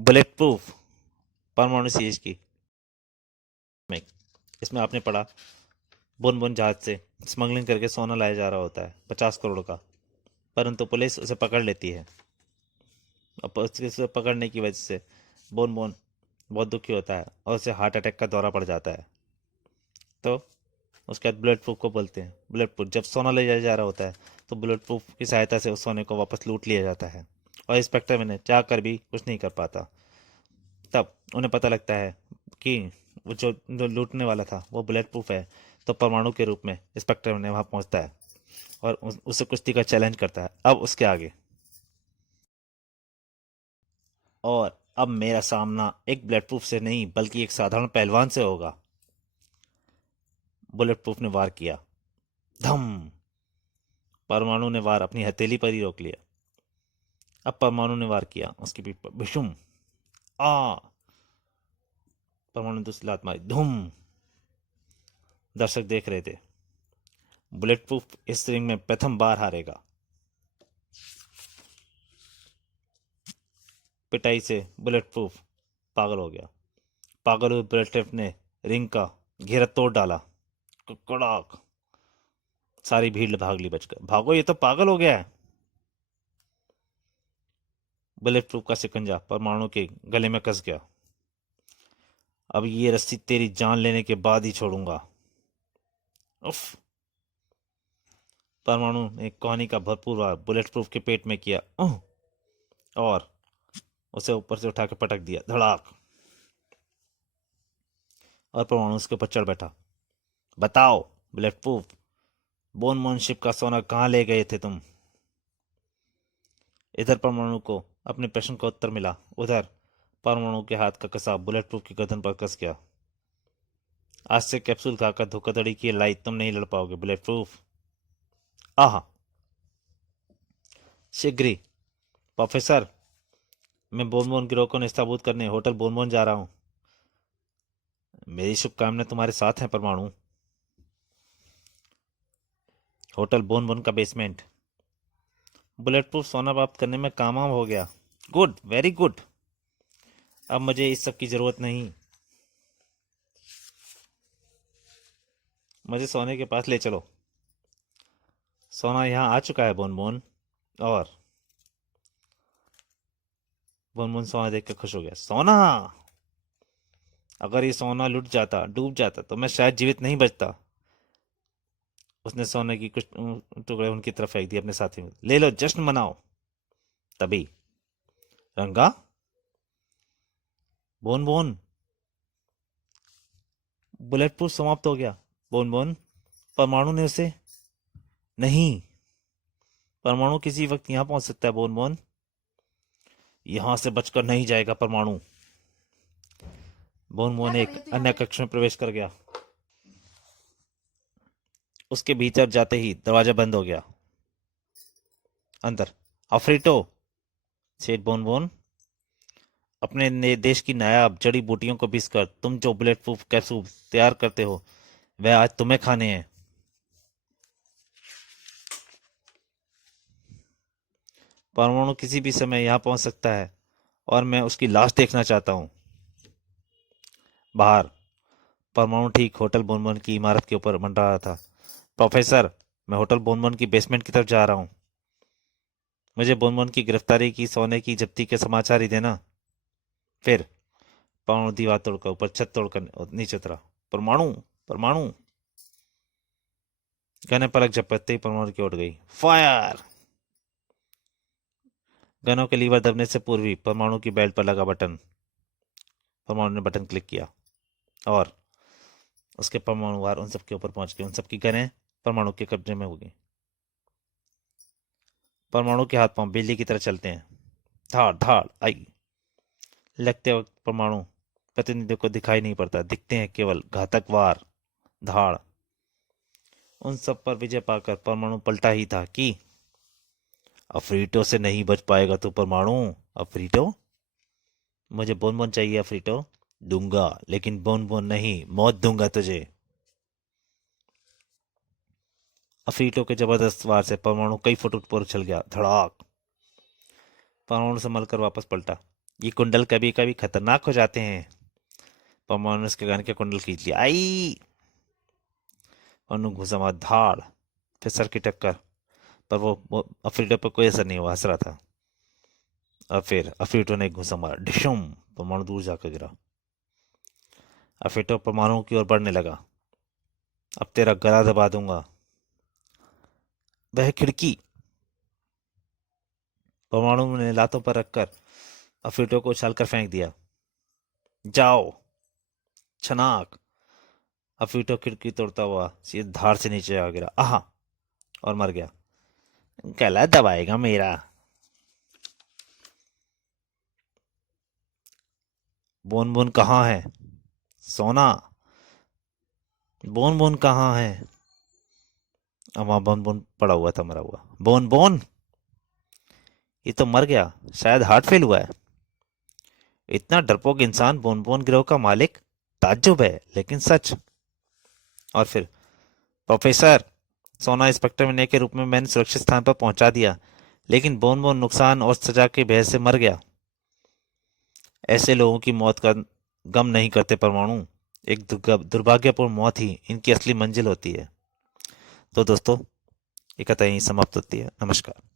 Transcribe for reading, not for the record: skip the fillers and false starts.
Bullet proof परमाणु series की में इसमें आपने पढ़ा बुन बुन जहाज से स्मगलिंग करके सोना लाया जा रहा होता है 50 करोड़ का। परंतु पुलिस उसे पकड़ लेती है। अब उसे पकड़ने की वजह से बोन बोन बहुत दुखी होता है और उसे हार्ट अटैक का दौरा पड़ जाता है। तो उसके बाद बुलेट प्रूफ को बोलते हैं बुलेट प्रूफ। जब सोना ले जाया जा रहा होता है तो बुलेट प्रूफ की सहायता से उस सोने को वापस लूट लिया जाता है और इंस्पेक्टर मैंने चाह कर भी कुछ नहीं कर पाता। तब उन्हें पता लगता है कि वो जो जो लूटने वाला था वो बुलेट प्रूफ है। तो परमाणु के रूप में इंस्पेक्टर ने वहां पहुंचता है और उससे कुश्ती का चैलेंज करता है। अब उसके आगे और अब मेरा सामना एक बुलेट प्रूफ से नहीं बल्कि एक साधारण पहलवान से होगा। बुलेट प्रूफ ने वार किया। धम। परमाणु ने वार अपनी हथेली पर ही रोक लिया। अब परमाणु ने वार किया उसकी पीठ पर। भीषुम। आ। परमाणु ने दूसरी लात मारी। धूम। दर्शक देख रहे थे। बुलेट प्रूफ इस रिंग में प्रथम बार हारेगा। पिटाई से बुलेट प्रूफ पागल हो गया। पागल हुए बुलेट प्रूफ ने रिंग का घेरा तोड़ डाला। कड़ाक। सारी भीड़ भाग ली बचकर। भागो, ये तो पागल हो गया है। बुलेट प्रूफ का शिकंजा परमाणु के गले में कस गया। अब ये रस्सी तेरी जान लेने के बाद ही छोड़ूंगा। उफ। परमाणु ने कहानी का भरपूर वार बुलेट प्रूफ के पेट में किया। और उसे ऊपर से उठा के पटक दिया। धड़ाक। और परमाणु उसके ऊपर चढ़ बैठा। बताओ बुलेट प्रूफ, बोन मोन शिप का सोना कहाँ ले गए थे तुम? इधर परमाणु को अपने प्रश्न का उत्तर मिला। उधर परमाणु के हाथ का कसा बुलेट प्रूफ की गर्दन पर कस गया। आज से कैप्सूल खाकर धोखाधड़ी की लड़ाई तुम नहीं लड़ पाओगे बुलेट प्रूफ। आह। शीघ्र ही प्रोफेसर, मैं बोनबोन गिरोह को निस्ताबूद करने होटल बोनबोन जा रहा हूँ। मेरी शुभकामनाएं तुम्हारे साथ हैं परमाणु। होटल बोनबोन का बेसमेंट। बुलेट प्रूफ सोना प्राप्त करने में कामयाब हो गया। Good, very good. अब मुझे इस सब की जरूरत नहीं। मुझे सोने के पास ले चलो। सोना यहाँ आ चुका है बोनबोन। और बोनबोन सोना देख कर खुश हो गया। सोना! अगर ये सोना लुट जाता, डूब जाता तो मैं शायद जीवित नहीं बचता। उसने सोने की कुछ टुकड़े उनकी तरफ फेंक दिए अपने साथी में। ले लो, जश्न मनाओ। तभी रंगा, बोन बोन, बुलेट प्रूफ समाप्त हो गया। बोन बोन, परमाणु ने उसे नहीं। परमाणु किसी वक्त यहां पहुंच सकता है बोन बोन। यहां से बचकर नहीं जाएगा परमाणु। बोन बोन एक अन्य कक्ष में प्रवेश कर गया। उसके भीतर जाते ही दरवाजा बंद हो गया। अंदर अफ्रीटो, सेठ बोन बोन, अपने देश की नायाब जड़ी बूटियों को पीसकर तुम जो बुलेट प्रूफ कैप्सूल तैयार करते हो वह आज तुम्हें खाने हैं। परमाणु किसी भी समय यहां पहुंच सकता है और मैं उसकी लाश देखना चाहता हूं। बाहर परमाणु ठीक होटल बोनबोन की इमारत के ऊपर मंडरा रहा था। प्रोफेसर, मैं होटल बोनबोन की बेसमेंट की तरफ जा रहा हूँ। मुझे बोनबोन की गिरफ्तारी की सोने की जब्ती के समाचार ही देना। फिर परमाणु दीवार तोड़कर ऊपर छत तोड़कर नीचे उतरा। परमाणु, परमाणु। गने पलक झपकते ही परमाणु की उड़ गई। फायर! गनों के लीवर दबने से पूर्व ही परमाणु की बेल्ट पर लगा बटन। परमाणु ने बटन क्लिक किया और उसके परमाणु वार उन सबके ऊपर पहुंच गए। उन सबकी गनें परमाणु के कब्जे में हो गई। परमाणु के हाथ पांव बिजली की तरह चलते हैं। धाड़ धाड़ आई। लगते वक्त परमाणु प्रतिनिधियों को दिखाई नहीं पड़ता, दिखते हैं केवल घातक वार। धाड़। उन सब पर विजय पाकर परमाणु पलटा ही था कि अफ्रीटो से नहीं बच पाएगा तू परमाणु। अफ्रीटो? मुझे बोन बोन चाहिए अफ्रीटो। दूंगा, लेकिन बोन बोन नहीं, मौत दूंगा तुझे। अफ्रीटो के जबरदस्त वार से परमाणु कई फुट ऊपर उछल गया। धड़ाक। परमाणु संभल कर वापस पलटा। ये कुंडल कभी कभी खतरनाक हो जाते हैं। परमाणु ने उसके कान के कुंडल खींच लिया। आई। अनु घुसा मार धाड़, फिर सर की टक्कर। पर वो अफ्रीटो पर कोई असर नहीं हुआ, हंस रहा था। और फिर अफ्रीटो ने एक घुसा मारा, डिशुम। परमाणु दूर जाकर गिरा। अफ्रीटो परमाणु की ओर बढ़ने लगा। अब तेरा गला दबा दूंगा। वह खिड़की। परमाणु ने लातों पर रखकर अफ्रीटो को उछालकर फेंक दिया। जाओ। छनाक। अफ्रीटो खिड़की तोड़ता हुआ सीधे धार से नीचे आ गिरा। आहा। और मर गया। गला दबाएगा मेरा। बोन बोन कहाँ है? सोना। बोन बोन कहाँ है? अब वहां बोन बोन पड़ा हुआ था, मरा हुआ। बोन बोन, ये तो मर गया, शायद हार्ट फेल हुआ है। इतना डरपोक इंसान बोन बोन गिरोह का मालिक? ताज्जुब है लेकिन सच। और फिर प्रोफेसर, सोना इंस्पेक्टर विनय के रूप में मैंने सुरक्षित स्थान पर पहुंचा दिया, लेकिन बोन बोन नुकसान और सजा के भय से मर गया। ऐसे लोगों की मौत का गम नहीं करते परमाणु। एक दुर्भाग्यपूर्ण मौत ही इनकी असली मंजिल होती है। तो दोस्तों, ये कथा यहीं समाप्त होती है। नमस्कार।